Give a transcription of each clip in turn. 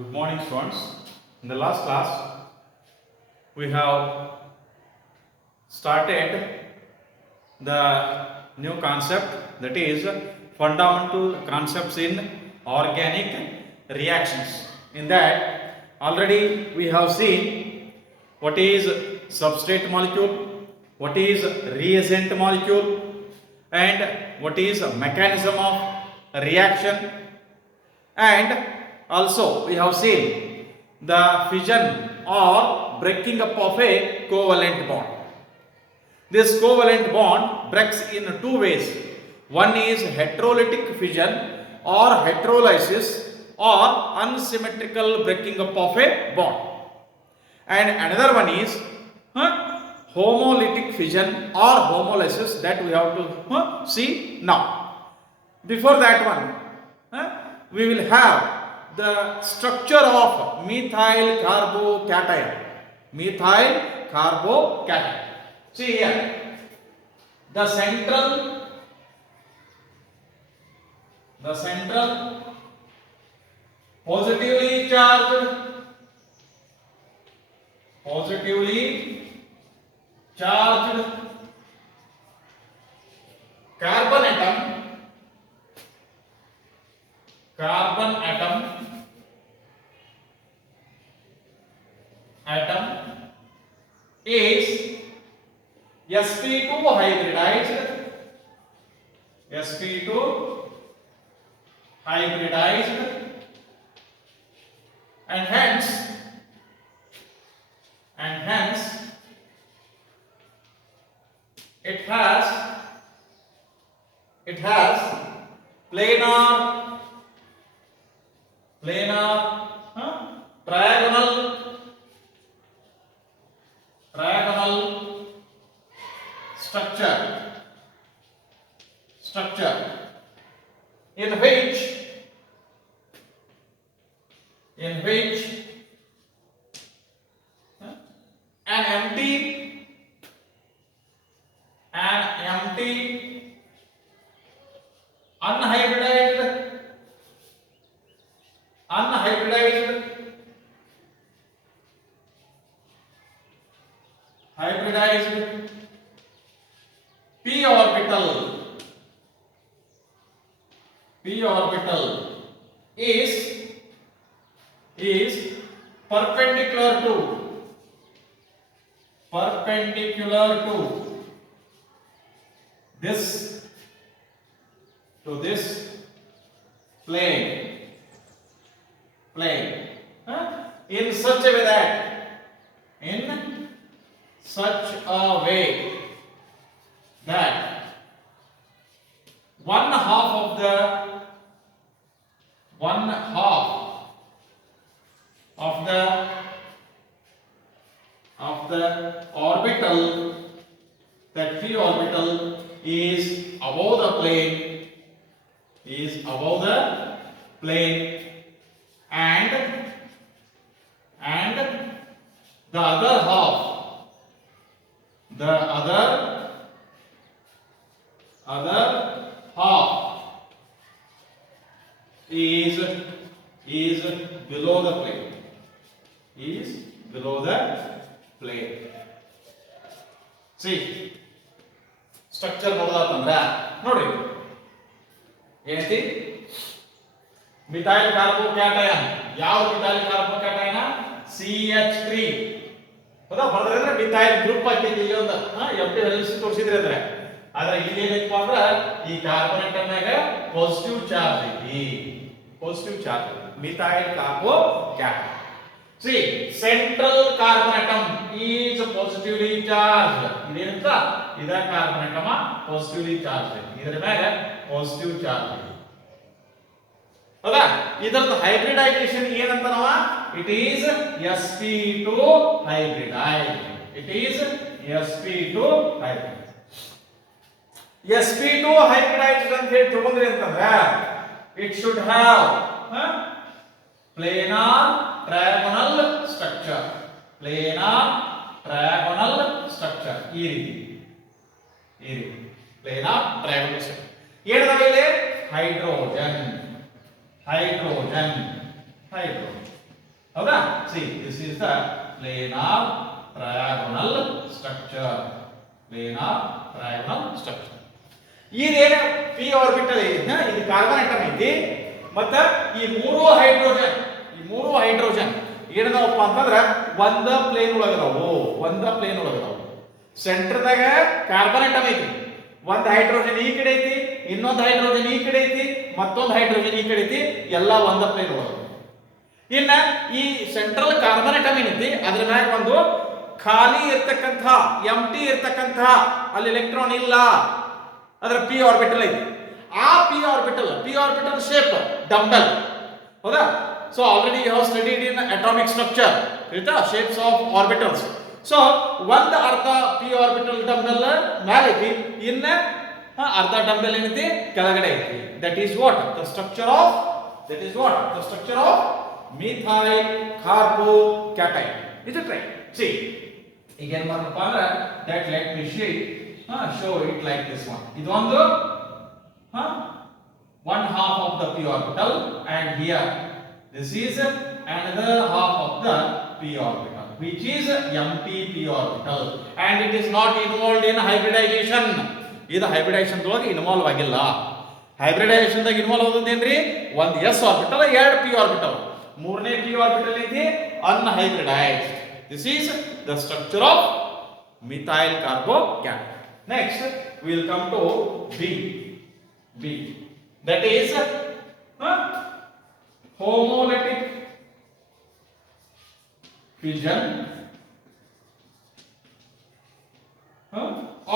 Good morning, students. In the last class, we have started the new concept, that is fundamental concepts in organic reactions. In that, already we have seen what is substrate molecule, what is reagent molecule, and what is mechanism of reaction, and also we have seen the fission or breaking up of a covalent bond. This covalent bond breaks in two ways. One is heterolytic fission or heterolysis or unsymmetrical breaking up of a bond. And another one is homolytic fission or homolysis, that we have to see now. Before that one, we will have the structure of methyl carbocation. Methyl carbocation. See here, the central positively charged carbon atom is sp2 hybridized, and hence it has planar triagonal structure in which an empty hybridized p orbital is perpendicular to this plane in such a way that one half of the orbital, that p orbital, is above the plane, and the other half is below the plane. See, structure ನೋಡೋದಾತಂದ್ರೆ ನೋಡಿ ಏನೈತಿ, methyl carbocation. ಯಾವ methyl carbocation? CH3. ಹೌದಾ? ಹೊರದ್ರೆ methyl group ಆಗ್ತೈತಿ. ಇಲ್ಲಿ ಒಂದು ಎಂಟಿ ವೇಲೆನ್ಸಿ ತೋರಿಸಿದ್ರೆ ಅಂದ್ರೆ, ಆದ್ರೆ ಇಲ್ಲಿ ಏನೈತಪ್ಪ ಅಂದ್ರೆ ಈ ಕಾರ್ಬನ್ ಆಟಮ್ ನಾಗ ಪಾಸಿಟಿವ್ ಚಾರ್ಜ್ ಐತಿ. Methyl carbocation. See, central carbon atom is positively charged. ಇದೇನಂತ? ಇದ ಕಾರ್ಬನ್ atom positively charged. ಇದರ ಮೇಲೆ ಪಾಸಿಟಿವ್ ಚಾರ್ಜ್ ಇದೆ. ಹೌದಾ? ಇದರದ ಹೈಬ್ರಿಡೈಸೇಷನ್ ಏನಂತ ನಾವ? It is sp2 hybridized. sp2 hybridized ಅಂತ ಹೇಳಿ ತಗೊಂಡ್ರಿ ಅಂತಂದ್ರೆ it should have planar triagonal structure. ಈ ರೀತಿ planar triagonal structure. ಏನದಾವೆ ಇಲ್ಲಿ? ಹೈಡ್ರೋಜನ್ ಹೌದಾ? See this is the planar trigonal structure. Planar trigonal structure. ಇದೇನ ಪಿ ಆರ್ಬಿಟಲ್ ಐತಿ, ಇದು ಕಾರ್ಬನ್ ಆಟಮ್ ಐತಿ, ಮತ್ತ ಈ ಮೂರು ಹೈಡ್ರೋಜನ್ ಏನದಾವಪ್ಪ ಅಂತಂದ್ರ ಒಂದ ಪ್ಲೇನ್ ಒಳಗದಾವು. ಸೆಂಟರ್ದಾಗ ಕಾರ್ಬನ್ ಆಟಮ್ ಐತಿ, ಒಂದ್ ಹೈಡ್ರೋಜನ್ ಈ ಕಡೆ ಐತಿ, ಇನ್ನೊಂದು ಹೈಡ್ರೋಜನ್ ಈ ಕಡೆ ಐತಿ, ಮತ್ತೊಂದು ಹೈಡ್ರೋಜನ್ ಈ ಕಡೆ ಐತಿ, ಎಲ್ಲ ಒಂದ ಪ್ಲೇನ್ ಒಳಗ. ಇನ್ನ ಈ ಸೆಂಟ್ರಲ್ ಕಾರ್ಬನ್ ಆಟಮ್ ಏನೈತಿ ಅದ್ರ ಮ್ಯಾಗ ಒಂದು ಖಾಲಿ ಇರ್ತಕ್ಕಂಥ ಎಂಟಿ ಇರ್ತಕ್ಕಂಥ ಅಲ್ಲಿ ಎಲೆಕ್ಟ್ರಾನ್ ಇಲ್ಲ, ಅದರ ಪಿ ಆರ್ಬಿಟಲ್ ಐತಿ. ಆ ಪಿ ಆರ್ಬಿಟಲ್ ಶೇಪ್ ಡಂಬೆಲ್. ಹೌದಾ? So already you have studied in atomic structure ಆಯ್ತಾ, ಶೇಪ್ಸ್ ಆಫ್ ಆರ್ಬಿಟಲ್ಸ್. ಸೊ ಒಂದು ಅರ್ಧ ಪಿ ಆರ್ಬಿಟಲ್ ಡಂಬೆಲ್ ಮ್ಯಾಲ ಐತಿ, ಇನ್ನ ಅರ್ಧ ಡಂಬೆಲ್ ಏನೈತಿ ಕೆಳಗಡೆ ಐತಿ. That is what the structure of methyl carbocation. Is it right? See, ಈಗ ಏನ್ ಮಾಡಪ್ಪ ಅಂದ್ರೆ that let me show it like this one. ಇದು ಒಂದು one half of the p orbital, and here this is another half of the p orbital, which is empty p orbital, and it is not involved in hybridization. ಇದು hybridization ದೊಳಗೆ involve ಆಗಿಲ್ಲ. Hybridization ದಾಗ involve ಆಗೋದೇನ್ರಿ, ಒಂದು s orbital, ಎರಡು p orbital. ಮೂರನೇ p orbital ಐತಿ unhybridized. This is the structure of methyl carbocation. Next we will come to B. That is homolytic fission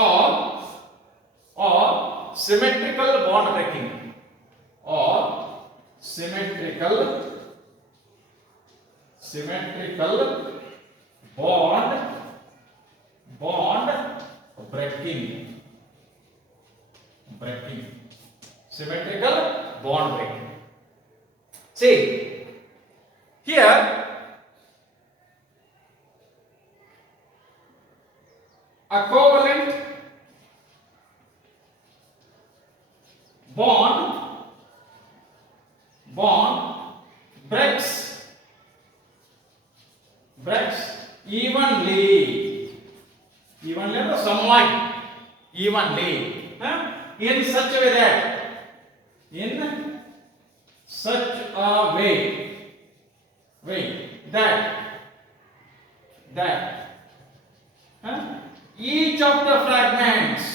or symmetrical bond breaking, or symmetrical bond breaking. Symmetrical bond breaking. See here, a covalent bond breaks evenly or somewhat evenly, in such a way that each of the fragments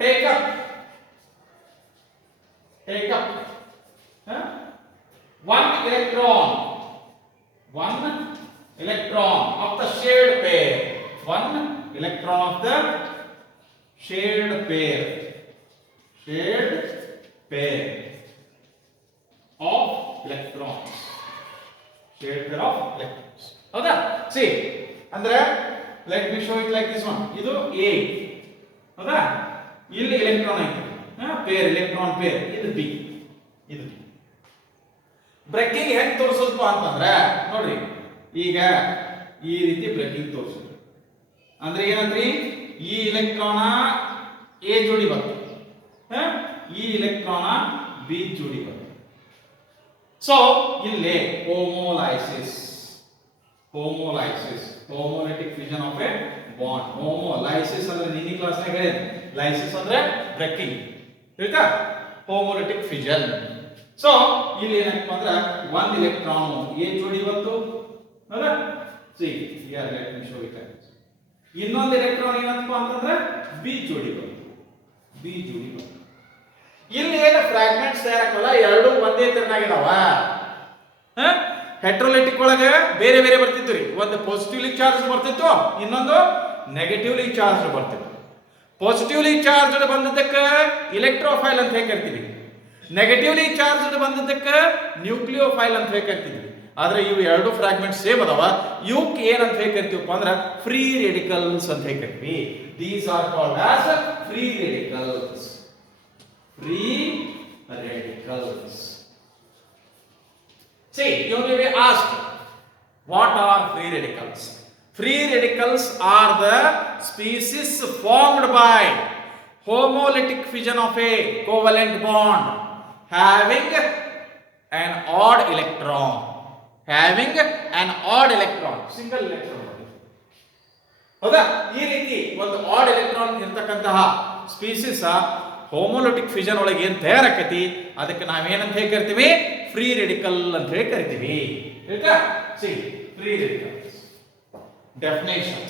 take up one electron of the shared pair. One electron of the shared pair of electrons. ಹೌದಾ? See, ಅಂದ್ರೆ let me show it like this one. ಇದು A. ಹೌದಾ? ಇಲ್ಲಿ ಎಲೆಕ್ಟ್ರಾನ್ ಐತಿ, electron pair. ಇದು B. Breaking ಹೆಂಗ್ ತೋರಿಸೋದು ಅಂತಂದ್ರೆ ನೋಡ್ರಿ, ಈಗ ಈ ರೀತಿ ಬ್ರೇಕಿಂಗ್ ತೋರಿಸೋದು ಅಂದ್ರೆ ಏನಂದ್ರಿ, ಈ ಎಲೆಕ್ಟ್ರಾನ ಎ ಜೋಡಿ ಬಂತು, ಈ ಎಲೆಕ್ಟ್ರಾನ ಬಿ ಜೋಡಿ ಬಂತು. ಸೊ ಇಲ್ಲಿ homolytic fission of a bond. Homolysis ಅಂದ್ರೆ ನಿನ್ನೆ ಕ್ಲಾಸ್ ನಾಗ ಹೇಳಿದೆ, ಲೈಸಿಸ್ ಅಂದ್ರೆ ಬ್ರೇಕಿಂಗ್, ಆಯ್ತಾ? homolytic fission. ಸೊ ಇಲ್ಲಿ ಏನಪ್ಪ ಅಂದ್ರೆ ಒಂದು ಎಲೆಕ್ಟ್ರಾನ್ ಎ ಜೋಡಿ ಬಂತು, ಹೌದಾ? See here let me show it. ಇನ್ನೊಂದು ಎಲೆಕ್ಟ್ರಾನ್ ಏನಪ್ಪ ಅಂತಂದ್ರೆ ಬಿ ಜೋಡಿ ಬಂತು. ಇಲ್ಲಿ ಏನು ಫ್ರಾಗ್ಮೆಂಟ್ಸ್ ತಯಾರಾಗಲ್ಲ, ಎರಡು ಒಂದೇ ತೆರನಾಗಿದಾವ. ಹೆಟ್ರೋಲೈಟಿಕ್ ಒಳಗೆ ಬೇರೆ ಬೇರೆ ಬರ್ತಿತ್ತು ರೀ, ಒಂದು ಪಾಸಿಟಿವ್ಲಿ ಚಾರ್ಜ್ ಬರ್ತಿತ್ತು, ಇನ್ನೊಂದು ನೆಗೆಟಿವ್ಲಿ ಚಾರ್ಜ್ ಬರ್ತಿತ್ತು. ಪಾಸಿಟಿವ್ಲಿ ಚಾರ್ಜ್ ಬಂದದ್ದಕ್ಕೆ ಇಲೆಕ್ಟ್ರೋಫೈಲ್ ಅಂತ ಹೇಗೆ ಕರಿತೀವಿ, ನೆಗೆಟಿವ್ಲಿ ಚಾರ್ಜ್ ಬಂದದ್ದಕ್ಕೆ ನ್ಯೂಕ್ಲಿಯೋಫೈಲ್ ಅಂತ ಹೇಗೆ ಕರಿತೀವಿ. ಆದ್ರೆ ಇವು ಎರಡು ಫ್ರಾಗ್ಮೆಂಟ್ಸ್ ಸೇಮ್ ಅದಾವ, ಇವಕ್ಕೆ ಏನಂತ ಹೇಗೆ ಕರಿತೀವಪ್ಪ ಅಂದ್ರೆ ಫ್ರೀ ರೇಡಿಕಲ್ಸ್ ಅಂತ ಹೇಗೆ ಕರಿತೀವಿ. These are called as free radicals. See, you may be asked, what are free radicals? Free radicals are the species formed by homolytic fission of a covalent bond having an odd electron. Having an odd electron, single electron. ಹೌದಾ, ಈ ರೀತಿ ಒಂದು add electron ಇರತಕ್ಕಂತಹ ಸ್ಪೀಸಿಸ್ ಹೋಮೋಲಿಟಿಕ್ ಫಿಷನ್ ಒಳಗೆ ಏನು ತಯಾರಾಕೈತಿ ಅದಕ್ಕೆ ನಾವೇನಂತ ಹೇಳಿ ಕರಿತೀವಿ? ಫ್ರೀ ರೆಡಿಕಲ್ ಅಂತ ಹೇಳಿ ಕರಿತೀವಿ. ಆಯ್ತಾ? C free radicals definition.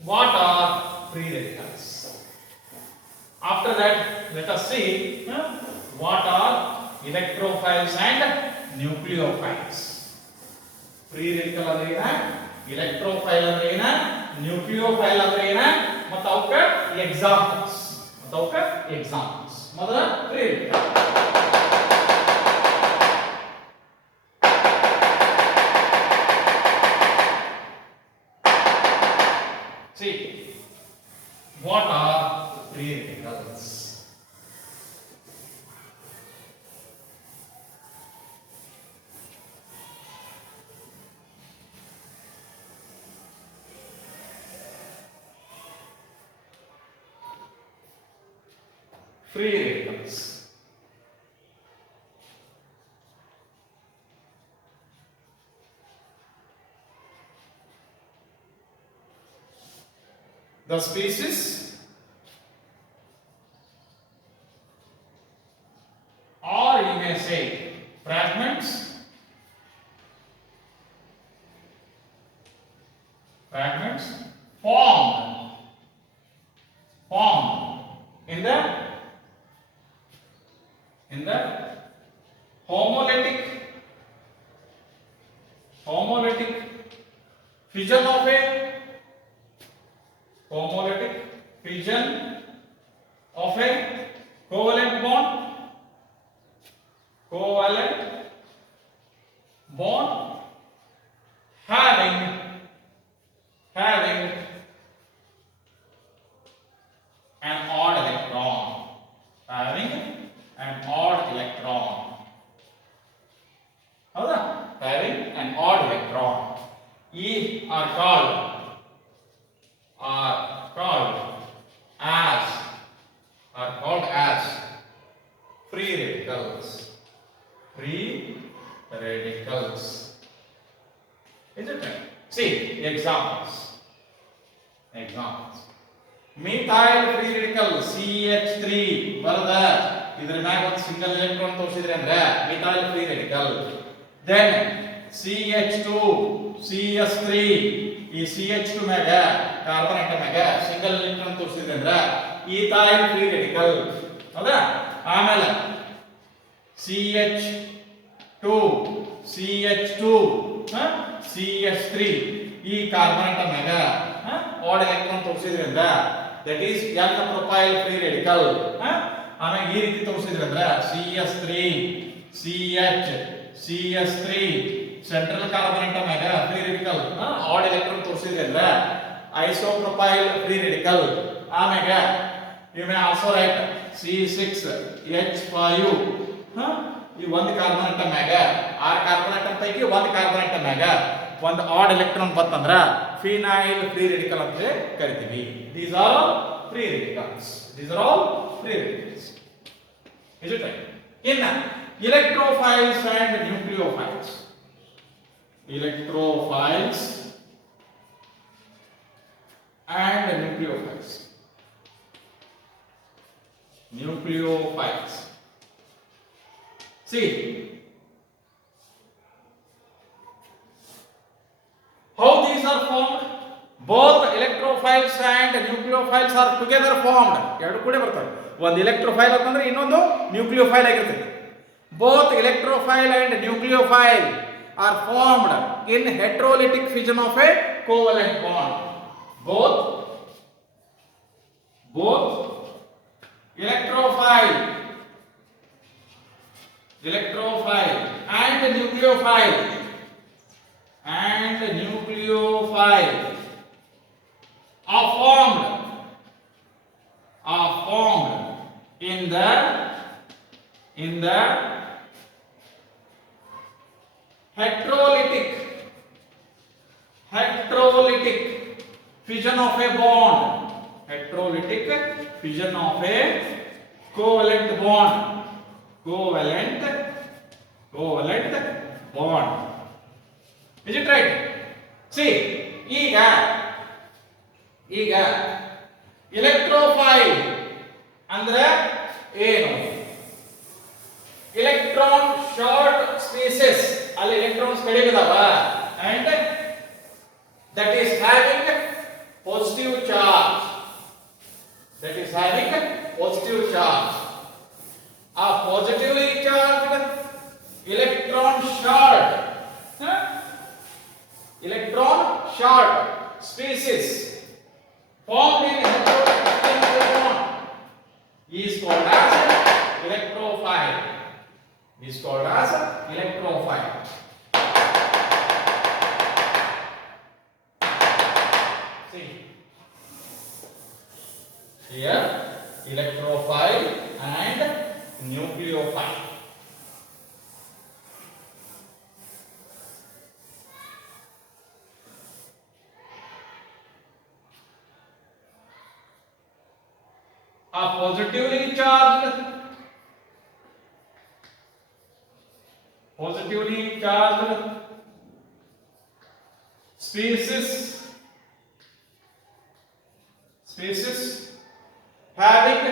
What are free radicals? After that, let us see what are electrophiles and nucleophiles. Free radical ಅಂದ್ರೆ ಏನ, electrophile ಅಂದ್ರೆ ಏನ, nucleophile ಅಂದ್ರೆ ಏನ, ಮತ್ತು ಅವಕ್ಕೆ ಎಕ್ಸಾಂಪಲ್ಸ್. ಮೊದಲ free radical. See, what are free radicals? Free radicals. The species or you may say fragments formed in the homolytic fission of a covalent bond having an odd electron. ಹೌದಾ? having an odd electron. Are called as free radicals. Is it right? See examples. Methyl free radical CH3 ಬರದ ಇದರ ಮ್ಯಾಗ ಒಂದು single electron ತೋರಿಸಿದ್ರೆ ಅಂದ್ರೆ methyl free radical. Then CH2 CS3 ಈ CH2 ಮ್ಯಾಗ carbon atom ಮ್ಯಾಗ ಸಿಂಗಲ್ ಎಲೆಕ್ಟ್ರಾನ್ ತೋರಿಸಿದ್ರೆ ಅಂದ್ರೆ ethyl free radical. ಹೌದಾ? ಆಮೇಲೆ CH2 CH3 ಈ ಕಾರ್ಬನ್ ಆಟಮ್ ಮ್ಯಾಗ odd electron ತೋರಿಸಿದ್ರೆ ಅಂದ್ರೆ that is n propyl free radical. ಆಮೇಲೆ ಈ ರೀತಿ ತೋರಿಸಿದ್ರೆ ಅಂದ್ರೆ CS3 ಸೆಂಟ್ರಲ್ ಕಾರ್ಬನ್ ಆಟಮ್ ಮ್ಯಾಗ ಫ್ರೀ ರೆಡಿಕಲ್ odd electron ತೋರಿಸಿದ್ರೆ ಅಂದ್ರೆ isopropyl free radical. ಆಮೇಲೆ you may also write C6H5 ಈ ಒಂದು ಕಾರ್ಬನ್ ಆಟಮ್ ಮ್ಯಾಗ 6 ಕಾರ್ಬನ್ ಆಟಮ್ ಪೈಕಿ ಒಂದು ಕಾರ್ಬನ್ ಆಟಮ್ ಮ್ಯಾಗ ಒಂದು ಆಡ್ ಎಲೆಕ್ಟ್ರಾನ್ ಬಂತಂದ್ರ ಫಿನೈಲ್ ಫ್ರೀ ರೆಡಿಕಲ್ ಅಂತ ಕರಿತೀವಿ. These are all free radicals. Is it right? In electrophiles and nucleophiles. Nucleophiles. See how these are formed. Both electrophiles and nucleophiles are together formed. ಎರಡು ಕೂಡ ಬರ್ತವೆ. ಒಂದು electrophile ಅಂತಂದ್ರೆ ಇನ್ನೊಂದು nucleophile ಆಗಿರ್ತದೆ. Both electrophile and nucleophile are formed in heterolytic fission of a covalent bond. Both electrophile and nucleophile are formed in the in the heterolytic fission of a bond, heterolytic fission of a covalent bond, covalent bond. Is it right? See, ಈಗ electrophile ಅಂದ್ರೆ ಏನು? electron short species ಅಲ್ಲಿ electrons ಕಡಿಮೆ ಇದಾವ and that is having positive charge, a positively charged electron short species formed in heterolytic bond is called as electrophile. See here, electrophile and nucleophile. A positively charged species having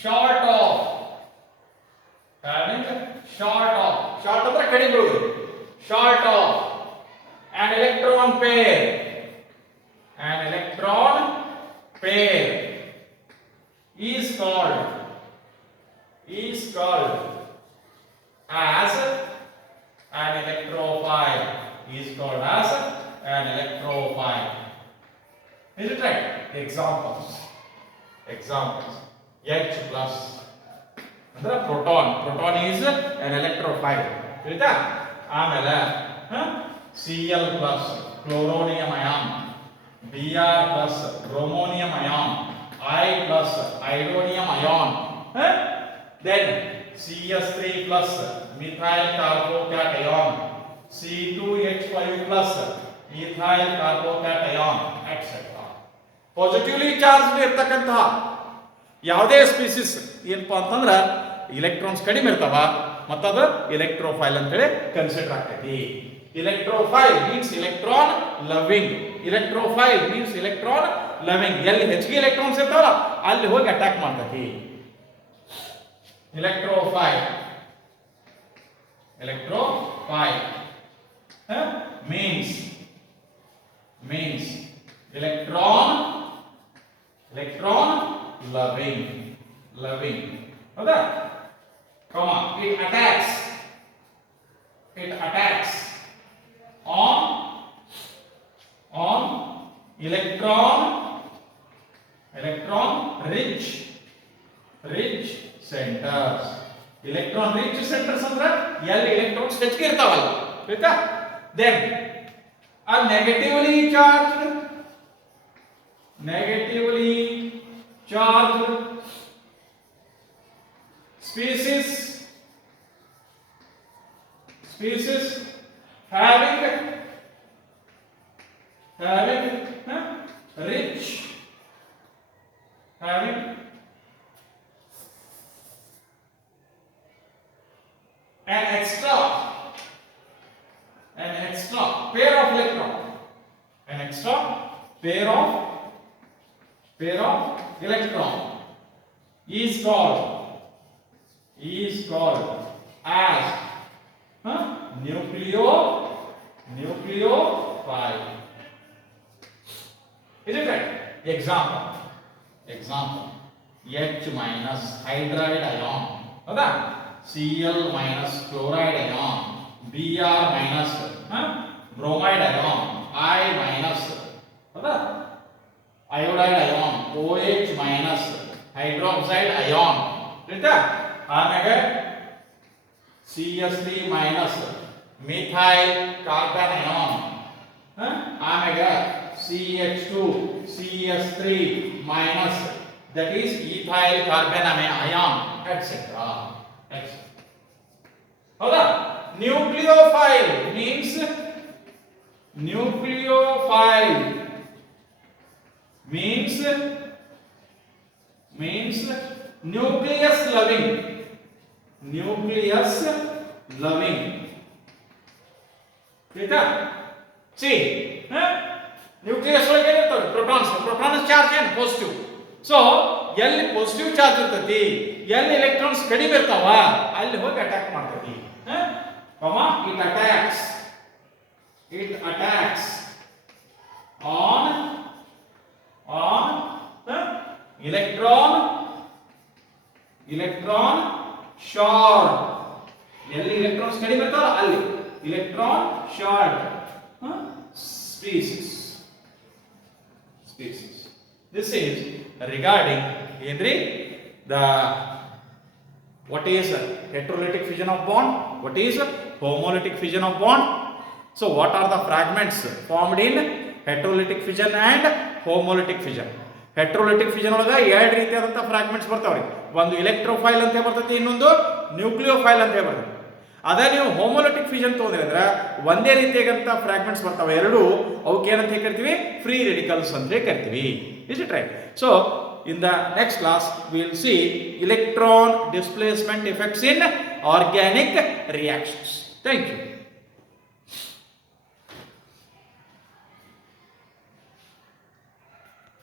short of ಅಂದ್ರೆ ಕಡಿಮೆ ಬೀಳುವುದು, short of an electron pair is called as an electrophile. Is it right? Examples. H plus ಅಂದ್ರೆ proton is an electrophile. ತಿಳಿತಾ? ಆಮೇಲೆ Cl plus chloronium ion, Br plus bromonium ion, I plus iodinium ion, then CS3 plus methyl carbocation, C2H5 plus ethyl carbocation, etc. Positively charge ಇರ್ತಕ್ಕಂತಹ ಯಾವುದೇ ಸ್ಪೀಸಿಸ್ ಏನಪ್ಪಾ ಅಂತಂದ್ರೆ ಇಲೆಕ್ಟ್ರಾನ್ಸ್ ಕಡಿಮೆ ಇರ್ತಾವ ಮತ್ತದು ಎಲೆಕ್ಟ್ರೋಫೈಲ್ ಅಂತ ಹೇಳಿ ಕನ್ಸಿಡರ್ ಆಗ್ತೈತಿ. electrophile means electron loving, ಎಲ್ಲಿ ಹೆಚ್ಚಿಗೆ ಎಲೆಕ್ಟ್ರಾನ್ಸ್ ಇರ್ತಾವಲ್ಲ ಅಲ್ಲಿ ಹೋಗಿ ಅಟ್ಯಾಕ್ ಮಾಡ್ತೈತಿ. electrophile means electron loving. ಹೌದಾ? it attacks on electron rich centers. electron rich centers ಅಂದ್ರೆ ಎಲ್ಲಿ electrons ಹೆಚ್ಚಿಗೆ ಇರ್ತಾವಲ್ಲ, ಆಯ್ತಾ? then a negatively charged species having an extra pair of electron, is called as nucleophile. Is it right? Example H minus hydride ion, ಹೌದಾ? Cl minus chloride ion, Br minus bromide ion, I minus, ಹೌದಾ? iodide ion, OH minus hydroxide ion, ಆಯ್ತಾ? ಆಮೇಲೆ CS3 minus methyl carbon ion, ಆಮೇಲೆ CH2 CS3 minus that is ethyl carbon ion, etc. ಹೌದಾ? Nucleophile means nucleus loving. ಆಯ್ತಾ? C nucleus ಒಳಗೆ ಏನಿರ್ತವೆ? Protons charge ಏನು positive. So ಎಲ್ಲಿ ಪಾಸಿಟಿವ್ ಚಾರ್ಜ್ ಇರ್ತೈತಿ, ಎಲ್ಲಿ ಎಲೆಕ್ಟ್ರಾನ್ಸ್ ಕಡಿಮೆ ಇರ್ತಾವ, ಅಲ್ಲಿ ಹೋಗಿ ಅಟ್ಯಾಕ್ ಮಾಡ್ತೈತಿ. it attacks on electron short. ಎಲ್ಲಿ ಎಲೆಕ್ಟ್ರಾನ್ಸ್ ಕಡಿಮೆ ಇರ್ತಾವ ಅಲ್ಲಿ electron short species. This is regarding the what is heterolytic fission of bond, what is homolytic fission of bond. So what are the fragments formed in heterolytic fission and homolytic fission? heterolytic fission ಒಳಗ ಎರಡು ರೀತಿಯಾದಂತ ಫ್ರಾಗ್ಮೆಂಟ್ಸ್ ಬರ್ತಾವ್ರಿ. ಒಂದು ಎಲೆಕ್ಟ್ರೋಫೈಲ್ ಅಂತ ಬರ್ತೈತಿ, ಇನ್ನೊಂದು ನ್ಯೂಕ್ಲಿಯೋಫೈಲ್ ಅಂತ ಬರ್ತೈತಿ. ಅದೇ ನೀವು ಹೋಮೋಲಿಟಿಕ್ ಫಿಷನ್ ತಗೊಂಡ್ರೆ ಅಂದ್ರೆ ಒಂದೇ ರೀತಿಯಾದಂತ ಫ್ರಾಗ್ಮೆಂಟ್ಸ್ ಬರ್ತಾವೆ ಎರಡು. ಅವಕ್ಕೆ ಏನಂತ ಕರಿತೀವಿ? ಫ್ರೀ ರೇಡಿಕಲ್ಸ್ ಅಂತ ಕರಿತೀವಿ. Is it right? So in the next class we will see electron displacement effects in organic reactions. Thank you.